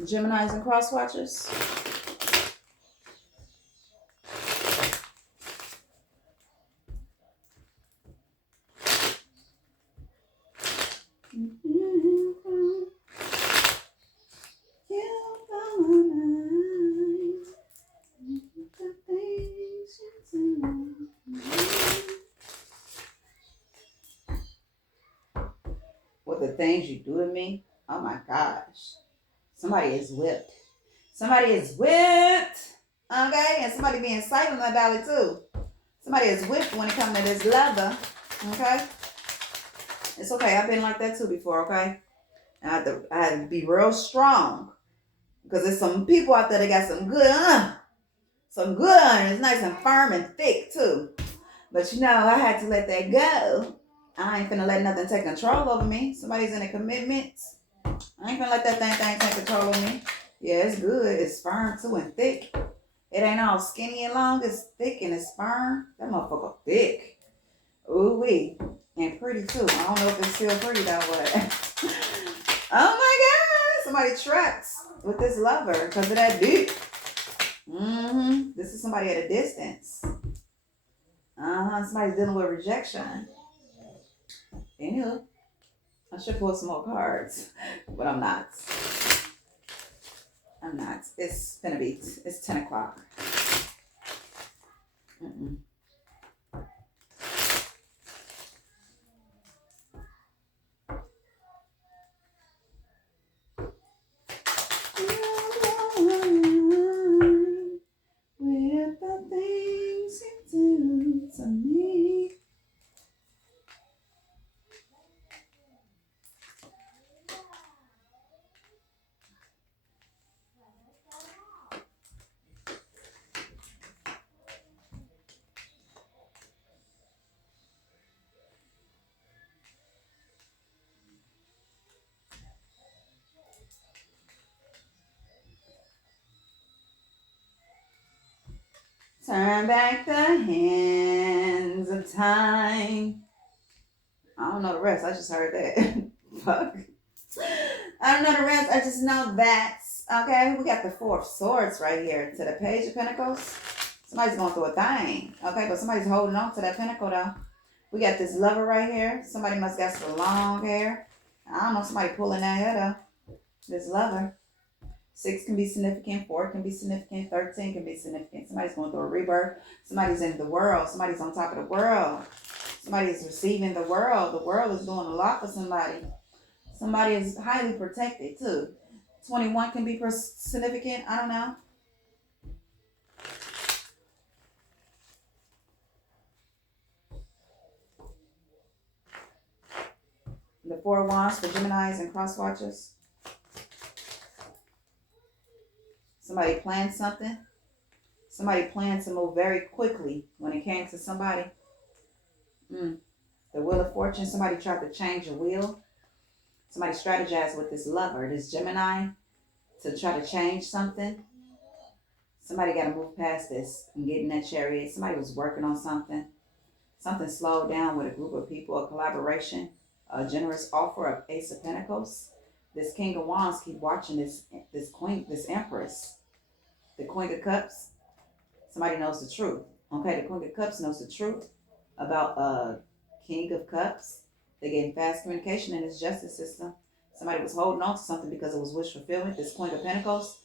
Geminis and cross watchers. What the things you do to me? Oh my gosh. Somebody is whipped. Somebody is whipped. Okay? And somebody being silent about it too. Somebody is whipped when it comes to this leather. Okay? It's okay. I've been like that too before, okay? I had to be real strong. Because there's some people out there that got some good it's nice and firm and thick too. But you know, I had to let that go. I ain't finna let nothing take control over me. Somebody's in a commitment. I ain't gonna let that thing take control of me. Yeah, it's good. It's firm too and thick. It ain't all skinny and long. It's thick and it's firm. That motherfucker thick. Ooh wee. And pretty too. I don't know if it's still pretty though, but oh my God. Somebody trapped with this lover because of that dick. This is somebody at a distance. Somebody's dealing with rejection. Anywho, I should pull some more cards, but I'm not. It's 10 o'clock. With the things you do to me. Turn back the hands of time. I don't know the rest. I just heard that. Fuck. I don't know the rest. I just know that. Okay, we got the Four of Swords right here to the Page of Pentacles. Somebody's going through a thing. Okay, but somebody's holding on to that pentacle though. We got this lover right here. Somebody must got some long hair. I don't know. Somebody pulling that hair though. This lover. 6 can be significant, 4 can be significant, 13 can be significant. Somebody's going through a rebirth. Somebody's in the world. Somebody's on top of the world. Somebody is receiving the world. The world is doing a lot for somebody. Somebody is highly protected too. 21 can be significant. I don't know. The Four of Wands for Geminis and cross watchers. Somebody planned something. Somebody planned to move very quickly when it came to somebody. The Wheel of Fortune. Somebody tried to change a wheel. Somebody strategized with this lover, this Gemini, to try to change something. Somebody got to move past this and get in that chariot. Somebody was working on something. Something slowed down with a group of people, a collaboration, a generous offer of Ace of Pentacles. This King of Wands, keep watching this Queen, this Empress. The Queen of Cups, somebody knows the truth. Okay, the Queen of Cups knows the truth about King of Cups. They're getting fast communication in this justice system. Somebody was holding on to something because it was wish fulfillment. This Queen of Pentacles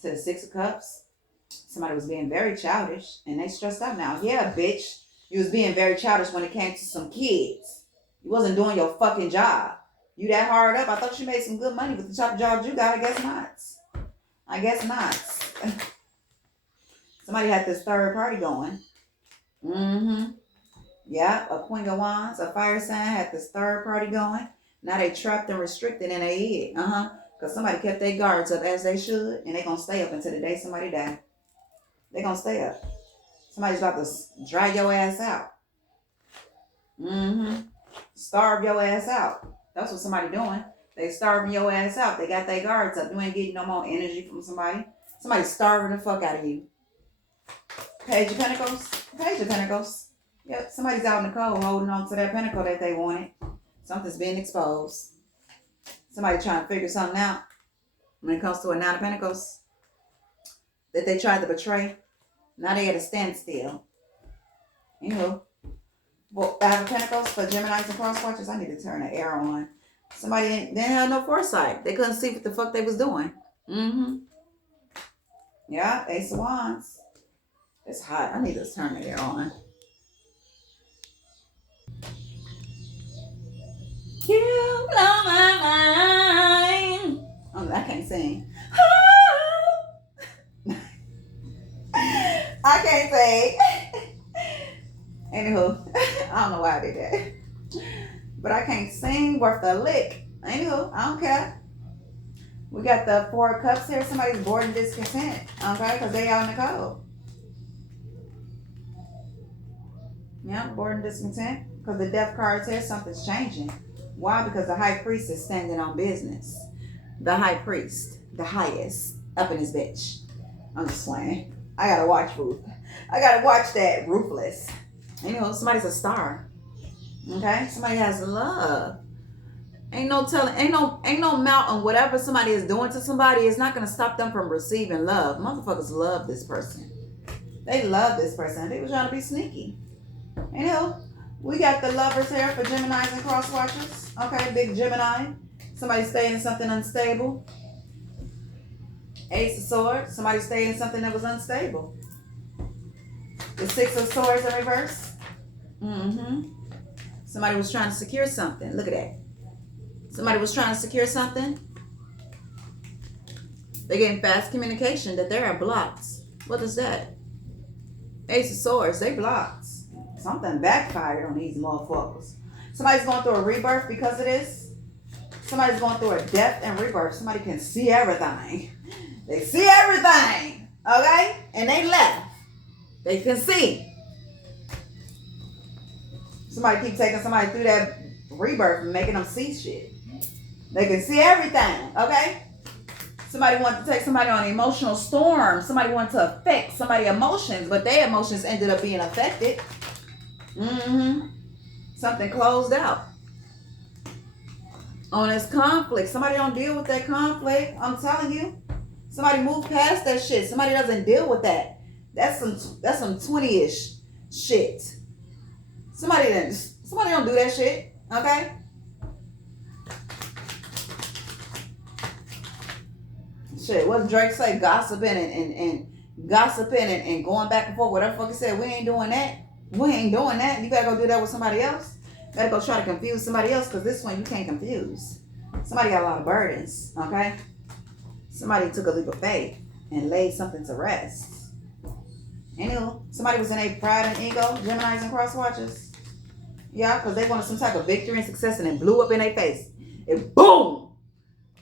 to the Six of Cups. Somebody was being very childish and they stressed out now. Yeah, bitch. You was being very childish when it came to some kids. You wasn't doing your fucking job. You that hard up. I thought you made some good money with the type of job you got. I guess not. I guess not. Somebody had this third party going. Yeah, a Queen of Wands, a fire sign had this third party going. Now they trapped and restricted in their head. Because somebody kept their guards up as they should. And they going to stay up until the day somebody die. They going to stay up. Somebody's about to drag your ass out. Starve your ass out. That's what somebody doing. They starving your ass out. They got their guards up. You ain't getting no more energy from somebody. Somebody's starving the fuck out of you. Page of Pentacles. Page of Pentacles. Yep, somebody's out in the cold holding on to that pentacle that they wanted. Something's being exposed. Somebody trying to figure something out. when it comes to a Nine of Pentacles that they tried to betray. Now they at a standstill. You know, well, Five of Pentacles for Geminis and cross watchers. I need to turn the air on. Somebody they didn't have no foresight. They couldn't see what the fuck they was doing. Yeah, Ace of Wands. It's hot. I need to turn the air on. You blow my mind. Oh, I can't sing. I can't sing. Anywho, I don't know why I did that. But I can't sing worth a lick. Anywho, I don't care. We got the Four of Cups here. Somebody's bored and discontent. Okay, because they out in the cold. Yeah, bored and discontent. Because the Death card says something's changing. Why? Because the High Priest is standing on business. The High Priest, the highest, up in his bitch. I'm just playing. I gotta watch Ruth. I gotta watch that Ruthless. You know, somebody's a star. Okay, somebody has love. Ain't no telling, ain't no mountain. Whatever somebody is doing to somebody is not gonna stop them from receiving love. Motherfuckers love this person. They love this person. They were trying to be sneaky. You know, we got the Lovers here for Geminis and cross watchers. Okay, big Gemini. Somebody staying in something unstable. Ace of Swords. Somebody staying in something that was unstable. The Six of Swords in reverse. Somebody was trying to secure something. Look at that. Somebody was trying to secure something. They're getting fast communication that they are blocked. What is that? Ace of Swords. They blocked. Something backfired on these motherfuckers. Somebody's going through a rebirth because of this. Somebody's going through a death and rebirth. Somebody can see everything. They see everything. Okay? And they left. They can see. Somebody keep taking somebody through that rebirth and making them see shit. They can see everything. Okay? Somebody wanted to take somebody on an emotional storm. Somebody wanted to affect somebody's emotions, but their emotions ended up being affected. Something closed out. On this conflict. Somebody don't deal with that conflict. I'm telling you. Somebody move past that shit. Somebody doesn't deal with that. That's some 20-ish shit. Somebody don't do that shit. Okay? Shit, what Drake say? Gossiping and gossiping and going back and forth. Whatever the fuck he said, we ain't doing that. We ain't doing that. You better go do that with somebody else. You better go try to confuse somebody else, because this one you can't confuse. Somebody got a lot of burdens, okay? Somebody took a leap of faith and laid something to rest. Anyway, somebody was in a pride and ego, Geminis and cross watchers. Yeah, because they wanted some type of victory and success, and it blew up in their face. It boom!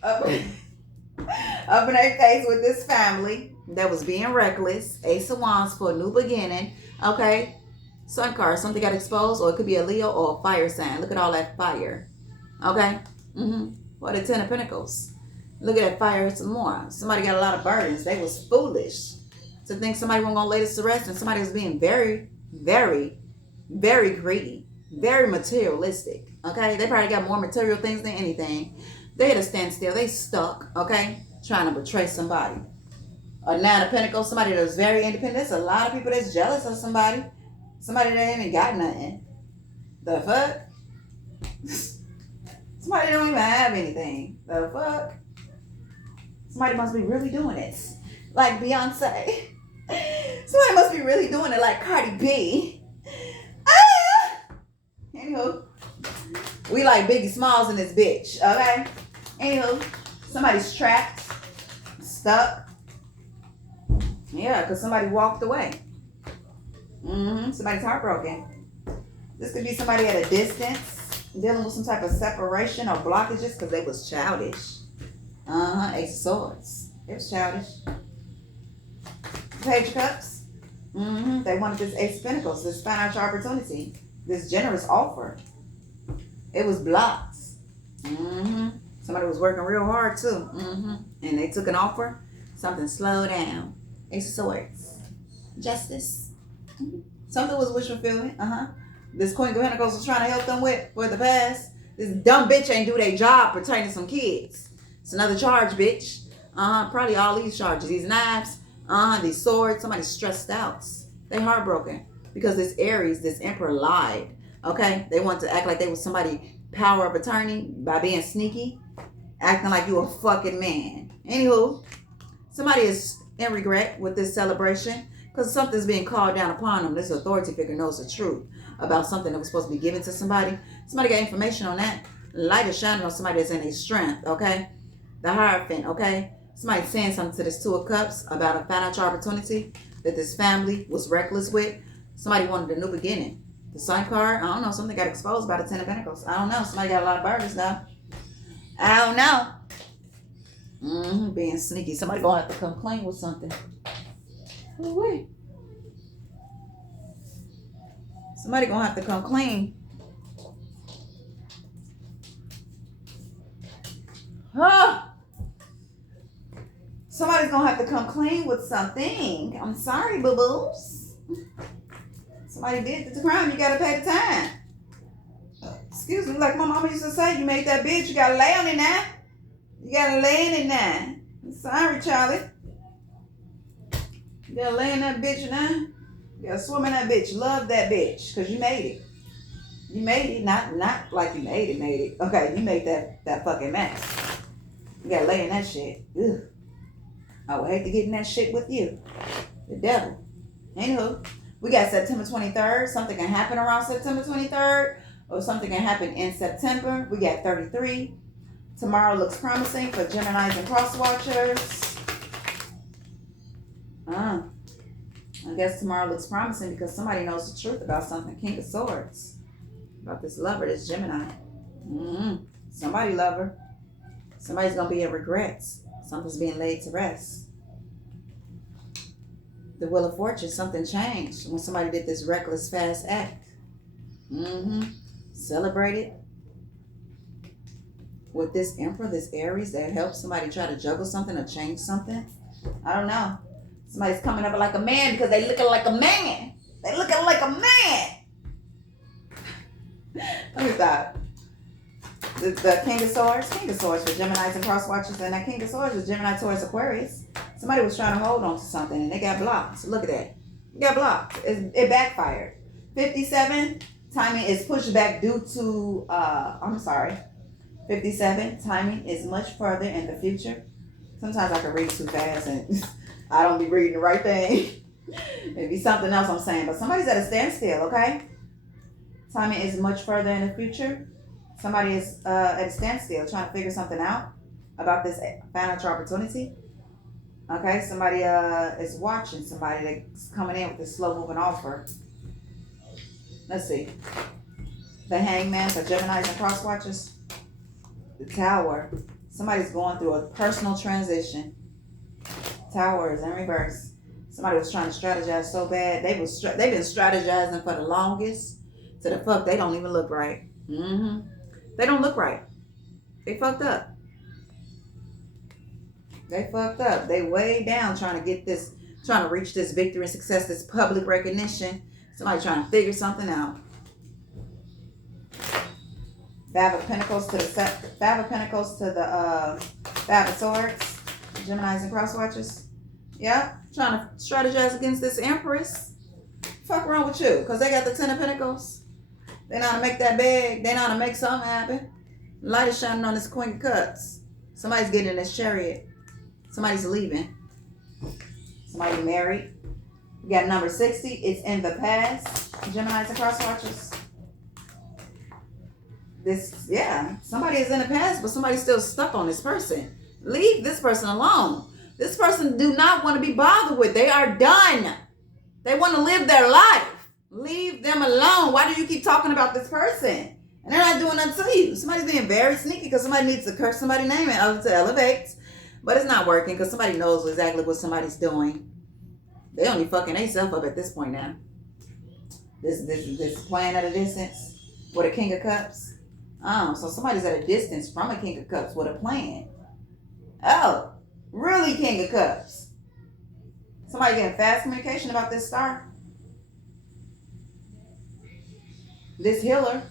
Up in their face with this family that was being reckless. Ace of Wands for a new beginning, okay? Sun card, something got exposed, or it could be a Leo or a fire sign. Look at all that fire. Okay? Or the Ten of Pentacles. Look at that fire some more. Somebody got a lot of burdens. They was foolish to think somebody wasn't going to lay this to rest, and somebody was being very, very, very greedy. Very materialistic. Okay? They probably got more material things than anything. They had to stand still. They stuck. Okay? Trying to betray somebody. A Nine of Pentacles, somebody that was very independent. There's a lot of people that's jealous of somebody. Somebody that ain't even got nothing. The fuck? Somebody don't even have anything. The fuck? Somebody must be really doing this. Like Beyonce. Somebody must be really doing it like Cardi B. Anywho. We like Biggie Smalls in this bitch. Okay? Anywho. Somebody's trapped. Stuck. Yeah, because somebody walked away. Somebody's heartbroken. This could be somebody at a distance, dealing with some type of separation or blockages because they was childish. Ace of Swords. It was childish. Page of Cups. They wanted this Ace of Pentacles, this financial opportunity, this generous offer. It was blocked. Somebody was working real hard too. And they took an offer. Something slowed down. Ace of Swords. Justice. Something was wish fulfillment. This Queen of Pentacles was trying to help them with for the past. This dumb bitch ain't do their job pertaining to some kids. It's another charge, bitch. Probably all these charges, these knives, these swords. Somebody's stressed out. They heartbroken because this Aries, this Emperor lied. Okay, they want to act like they was somebody power of attorney by being sneaky, acting like you a fucking man. Anywho, somebody is in regret with this celebration because something's being called down upon them. This authority figure knows the truth about something that was supposed to be given to somebody. Somebody got information on that. Light is shining on somebody that's in their strength, okay? The Hierophant, okay? Somebody saying something to this Two of Cups about a financial opportunity that this family was reckless with. Somebody wanted a new beginning. The Sun card, I don't know, something got exposed by the Ten of Pentacles. I don't know, somebody got a lot of burdens though. I don't know. Being sneaky. Somebody gonna have to come clean with something. Ooh-wee. Somebody gonna have to come clean. Somebody's gonna have to come clean with something. I'm sorry, boo-boos. Somebody did the crime, you gotta pay the time. Excuse me, like my mama used to say, you made that bitch, you gotta lay on it now. You gotta lay in it now. I'm sorry, Charlie. You gotta lay in that bitch now. You gotta swim in that bitch. Love that bitch, because you made it. You made it, not like you made it. Okay, you made that fucking mess. You gotta lay in that shit. Ugh. I would hate to get in that shit with you. The devil. Anywho, we got September 23rd. Something can happen around September 23rd. Or something can happen in September. We got 33. Tomorrow looks promising for Geminis and cross watchers. I guess tomorrow looks promising because somebody knows the truth about something. King of Swords. About this lover, this Gemini. Somebody lover. Somebody's going to be in regrets. Something's being laid to rest. The Wheel of Fortune, something changed when somebody did this reckless, fast act. Celebrated with this Emperor, this Aries, that helped somebody try to juggle something or change something. I don't know. Somebody's coming up like a man because they looking like a man. They looking like a man. Let me stop. The King of Swords for Geminis and cross watchers, and that King of Swords was Gemini, Taurus, Aquarius. Somebody was trying to hold on to something and they got blocked. So look at that. You got blocked. It backfired. 57, timing is pushed back due to, 57, timing is much further in the future. Sometimes I can read too fast and I don't be reading the right thing. Maybe something else I'm saying, but somebody's at a standstill, okay? Timing is much further in the future. Somebody is at a standstill trying to figure something out about this financial opportunity. Okay, somebody is watching somebody that's coming in with this slow moving offer. Let's see. The Hangman for Geminis and cross watchers. The Tower. Somebody's going through a personal transition. Tower is in reverse. Somebody was trying to strategize so bad. They've been strategizing for the longest. To the fuck, they don't even look right. They don't look right. They fucked up. They way down trying to reach this victory and success, this public recognition. Somebody trying to figure something out. Five of Pentacles to the Five of Swords. Geminis and cross watchers. Yeah, trying to strategize against this Empress. Fuck wrong with you? Because they got the Ten of Pentacles. They know how to make that big. They know how to make something happen. Light is shining on this Queen of Cups. Somebody's getting in this chariot. Somebody's leaving. Somebody married. We got number 60. It's in the past. Geminis and cross watchers. Somebody is in the past, but somebody's still stuck on this person. Leave this person alone. This person do not want to be bothered with. They are done. They want to live their life. Leave them alone. Why do you keep talking about this person? And they're not doing nothing to you. Somebody's being very sneaky because somebody needs to curse somebody's name and to elevate. But it's not working because somebody knows exactly what somebody's doing. They only fucking themselves up at this point now. This playing at a distance with a King of Cups. So somebody's at a distance from a King of Cups with a plan. Oh, really King of Cups. Somebody getting fast communication about this star. This healer.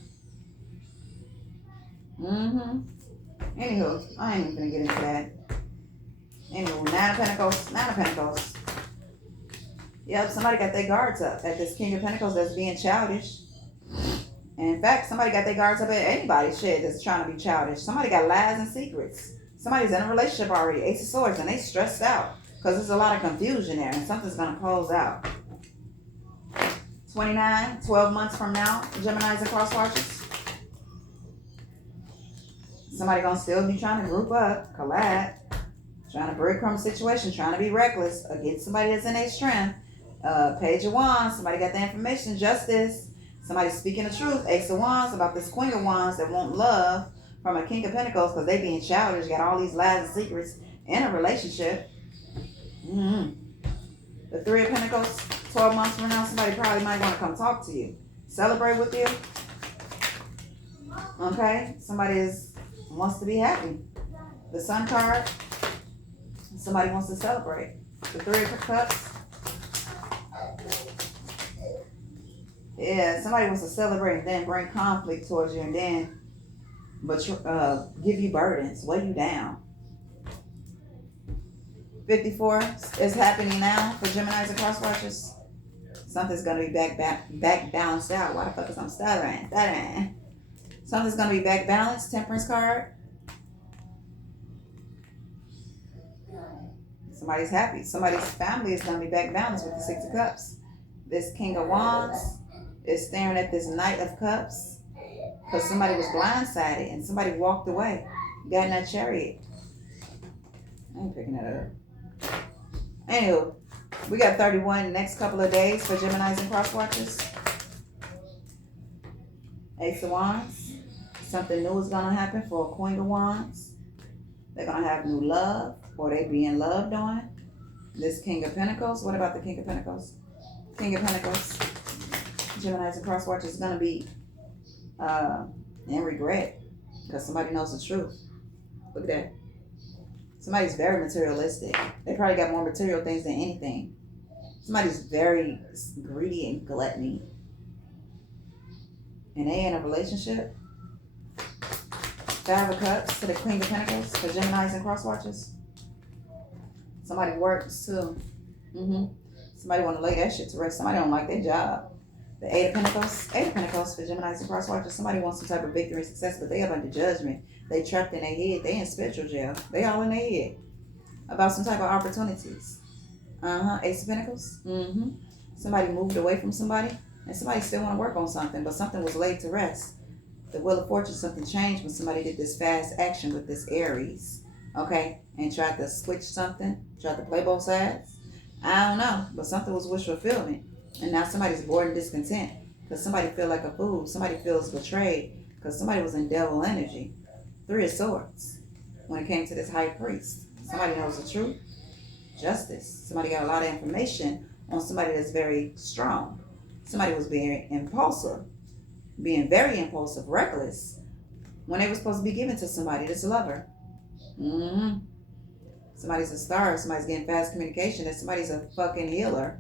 Anywho, I ain't even gonna get into that. Anywho. Nine of Pentacles. Nine of Pentacles. Yep, somebody got their guards up at this King of Pentacles that's being childish. And in fact, somebody got their guards up at anybody's shit that's trying to be childish. Somebody got lies and secrets. Somebody's in a relationship already. Ace of Swords, and they stressed out because there's a lot of confusion there and something's going to close out. 29, 12 months from now, Geminis and cross watchers. Somebody going to still be trying to group up, collab, trying to breadcrumb situation, trying to be reckless against somebody that's in their strength. Page of Wands, somebody got the information, justice. Somebody speaking the truth, Ace of Wands, about this Queen of Wands that want love from a King of Pentacles because they being childish, got all these lies and secrets in a relationship. The Three of Pentacles, 12 months from now, somebody probably might want to come talk to you. Celebrate with you. Okay? Somebody wants to be happy. The Sun card, somebody wants to celebrate. The Three of Cups. Yeah, somebody wants to celebrate and then bring conflict towards you and then give you burdens, weigh you down. 54 is happening now for Geminis and cross watchers. Something's going to be back balanced out. Why the fuck is I'm stuttering? Something's going to be back balanced. Temperance card. Somebody's happy. Somebody's family is going to be back balanced with the Six of Cups. This King of Wands is staring at this Knight of Cups because somebody was blindsided and somebody walked away, got in that chariot. I ain't picking that up. Anywho, we got 31 next couple of days for Geminis and cross watchers. Ace of Wands. Something new is going to happen for a Queen of Wands. They're going to have new love, or they being loved on. This King of Pentacles. What about the King of Pentacles? King of Pentacles. Geminis and cross watchers is going to be in regret because somebody knows the truth. Look at that. Somebody's very materialistic. They probably got more material things than anything. Somebody's very greedy and gluttony. And they in a relationship. Five of Cups to the Queen of Pentacles for Geminis and cross watchers. Somebody works too. Somebody want to lay that shit to rest. Somebody don't like their job. The Eight of Pentacles. Eight of Pentacles for Geminis and cross watchers. Somebody wants some type of victory and success, but they up under judgment. They trapped in their head. They in spiritual jail. They all in their head about some type of opportunities. Ace of Pentacles. Somebody moved away from somebody, and somebody still want to work on something, but something was laid to rest. The Wheel of Fortune, something changed when somebody did this fast action with this Aries, okay, and tried to switch something, tried to play both sides. I don't know, but something was wish fulfillment, and now somebody's bored and discontent because somebody feel like a fool. Somebody feels betrayed because somebody was in devil energy. Three of Swords. When it came to this High Priest, somebody knows the truth. Justice. Somebody got a lot of information on somebody that's very strong. Somebody was being impulsive, being very impulsive, reckless, when they were supposed to be given to somebody that's a lover. Somebody's a star. Somebody's getting fast communication, and somebody's a fucking healer.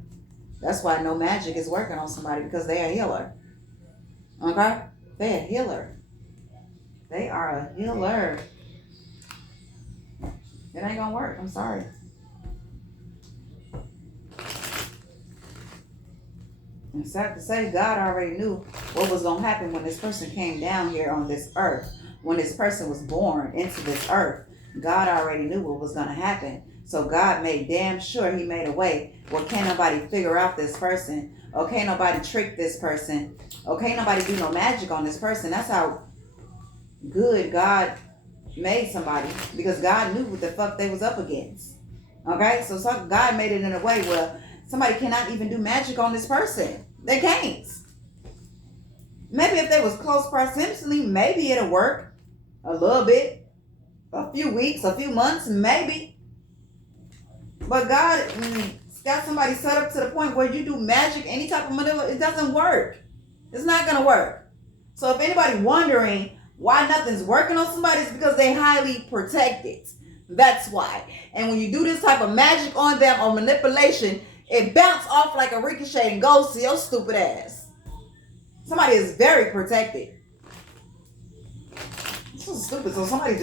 That's why no magic is working on somebody, because they're a healer. Okay? They're a healer. They are a healer. It ain't gonna work. I'm sorry. And sad to say, God already knew what was gonna happen when this person came down here on this earth. When this person was born into this earth, God already knew what was gonna happen. So God made damn sure He made a way. Well, can't nobody figure out this person. Or can't nobody trick this person. Or can't nobody do no magic on this person. That's how good God made somebody, because God knew what the fuck they was up against. Okay, so God made it in a way where somebody cannot even do magic on this person. They can't. Maybe if they was close proximity, maybe it'll work a little bit, a few weeks, a few months, maybe. But God got somebody set up to the point where you do magic, any type of manila, it doesn't work. It's not gonna work. So if anybody wondering why nothing's working on somebody, it's because they highly protected. That's why. And when you do this type of magic on them or manipulation, it bounces off like a ricochet and goes to your stupid ass. Somebody is very protected. This is stupid. So somebody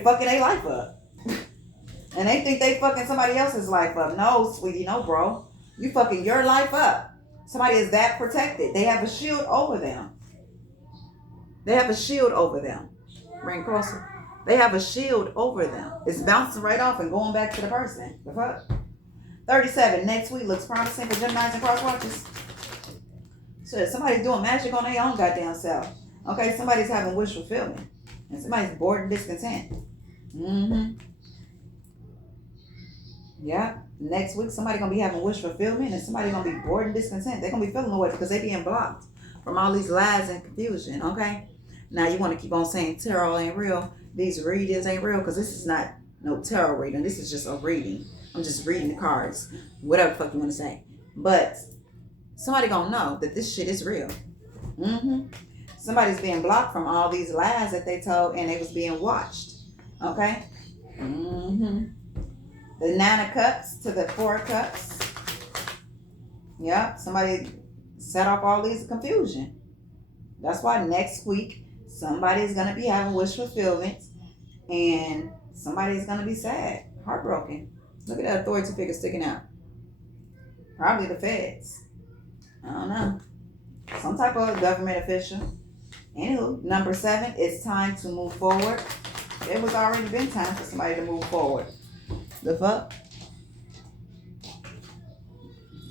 fucking their life up. And they think they fucking somebody else's life up. No, sweetie, no, bro. You fucking your life up. Somebody is that protected. They have a shield over them. They have a shield over them. Bring closer. They have a shield over them. It's bouncing right off and going back to the person. The fuck? 37. Next week looks promising for Geminis and cross watches. Shit, somebody's doing magic on their own goddamn self. Okay, somebody's having wish fulfillment. And somebody's bored and discontent. Yeah. Next week, somebody gonna be having wish fulfillment and somebody gonna be bored and discontent. They're gonna be feeling away because they being blocked from all these lies and confusion. Okay. Now you want to keep on saying tarot ain't real. These readings ain't real because this is not no tarot reading. This is just a reading. I'm just reading the cards. Whatever the fuck you want to say. But somebody gonna know that this shit is real. Somebody's being blocked from all these lies that they told and they was being watched. Okay. The 9 of Cups to the 4 of Cups. Yeah, somebody set off all these confusion. That's why next week somebody's going to be having wish fulfillment and somebody's going to be sad, heartbroken. Look at that authority figure sticking out. Probably the feds. I don't know. Some type of government official. Anywho, number 7, it's time to move forward. It was already been time for somebody to move forward. The fuck?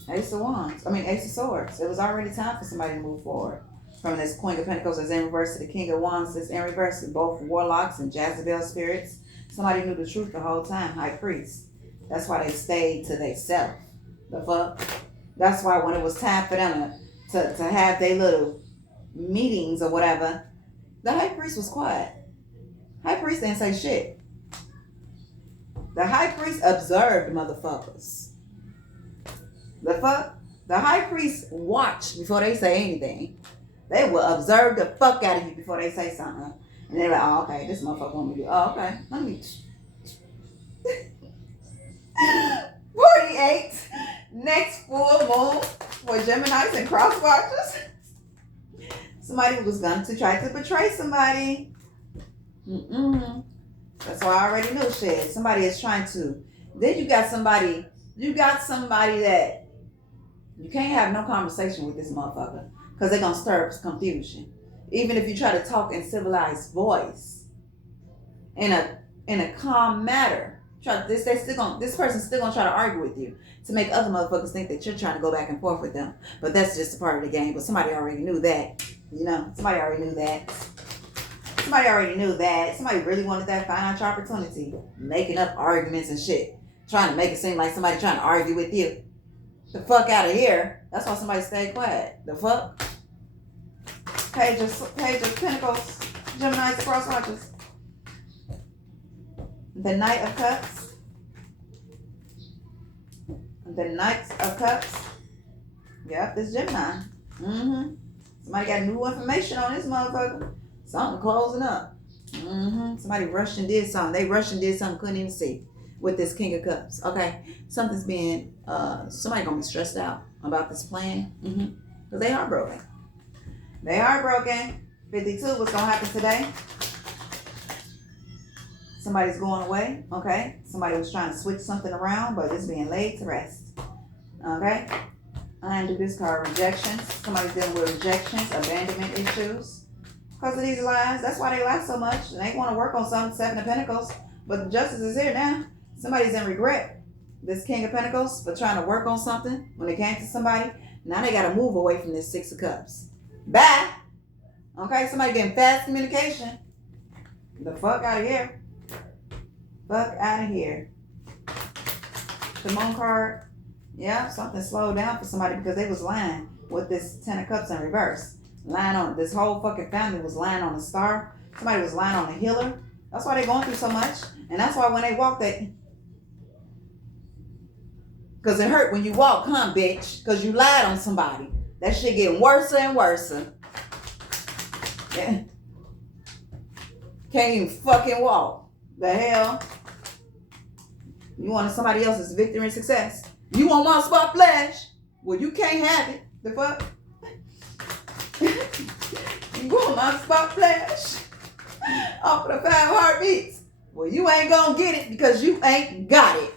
Ace of Wands. Ace of Swords. It was already time for somebody to move forward. From this Queen of Pentacles is in reverse to the King of Wands is in reverse to both warlocks and Jezebel spirits. Somebody knew the truth the whole time. High Priest. That's why they stayed to themselves. The fuck? That's why when it was time for them to have their little meetings or whatever, the High Priest was quiet. High Priest didn't say shit. The High Priest observed motherfuckers. The fuck? The High Priest watched before they say anything. They will observe the fuck out of you before they say something. And they're like, oh, okay, this motherfucker want me to do. Oh, okay. Let me. 48. Next full moon for Geminis and cross watchers. Somebody was going to try to betray somebody. That's why I already knew shit. Somebody is trying to. Then you got somebody that you can't have no conversation with this motherfucker because they're going to stir up confusion. Even if you try to talk in civilized voice, in a calm manner, this person's still gonna try to argue with you to make other motherfuckers think that you're trying to go back and forth with them. But that's just a part of the game. But somebody already knew that. Somebody already knew that. Somebody really wanted that financial opportunity, making up arguments and shit, trying to make it seem like somebody trying to argue with you. The fuck out of here. That's why somebody stayed quiet. The fuck. Page of Pentacles, Gemini's cross watches. The Knight of Cups. The Knight of Cups. Yep, this Gemini. Somebody got new information on this motherfucker. Something closing up. Somebody rushed and did something. They rushed and did something couldn't even see with this King of Cups. Okay, something's being, somebody gonna be stressed out about this plan. Because they are broken. 52, what's gonna happen today? Somebody's going away, okay? Somebody was trying to switch something around, but it's being laid to rest, okay? I undo this card, rejections. Somebody's dealing with rejections, abandonment issues. Because of these lies, that's why they lie so much. And they want to work on something, 7 of Pentacles. But the justice is here now. Somebody's in regret. This King of Pentacles for trying to work on something when it came to somebody. Now they got to move away from this 6 of Cups. Bye. Okay, somebody getting fast communication. The fuck out of here. Fuck out of here. The Moon card. Yeah, something slowed down for somebody because they was lying with this 10 of Cups in reverse. Lying on, this whole fucking family was lying on a star. Somebody was lying on a healer. That's why they're going through so much. And that's why when they walk, because it hurt when you walk, huh, bitch? Because you lied on somebody. That shit getting worse and worse. Yeah. Can't even fucking walk. The hell? You wanted somebody else's victory and success. You want my spot flash? Well, you can't have it. The fuck? You want my spot flash? Off of the 5 heartbeats. Well, you ain't gonna get it because you ain't got it.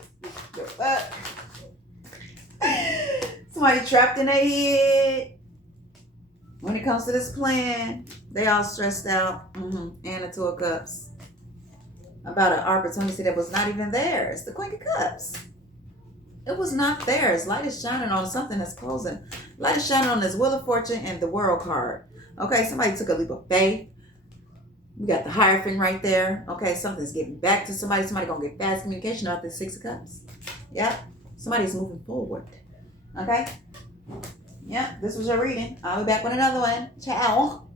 Somebody trapped in their head. When it comes to this plan, they all stressed out. And the Two of Cups. About an opportunity that was not even theirs. The Queen of Cups. It was not theirs. Light is shining on something that's closing. Light is shining on this Wheel of Fortune and the World card. Okay, somebody took a leap of faith. We got the Hierophant right there. Okay, something's getting back to somebody. Somebody gonna get fast communication out the Six of Cups. Yep, somebody's moving forward. Okay. Yep, this was your reading. I'll be back with another one. Ciao.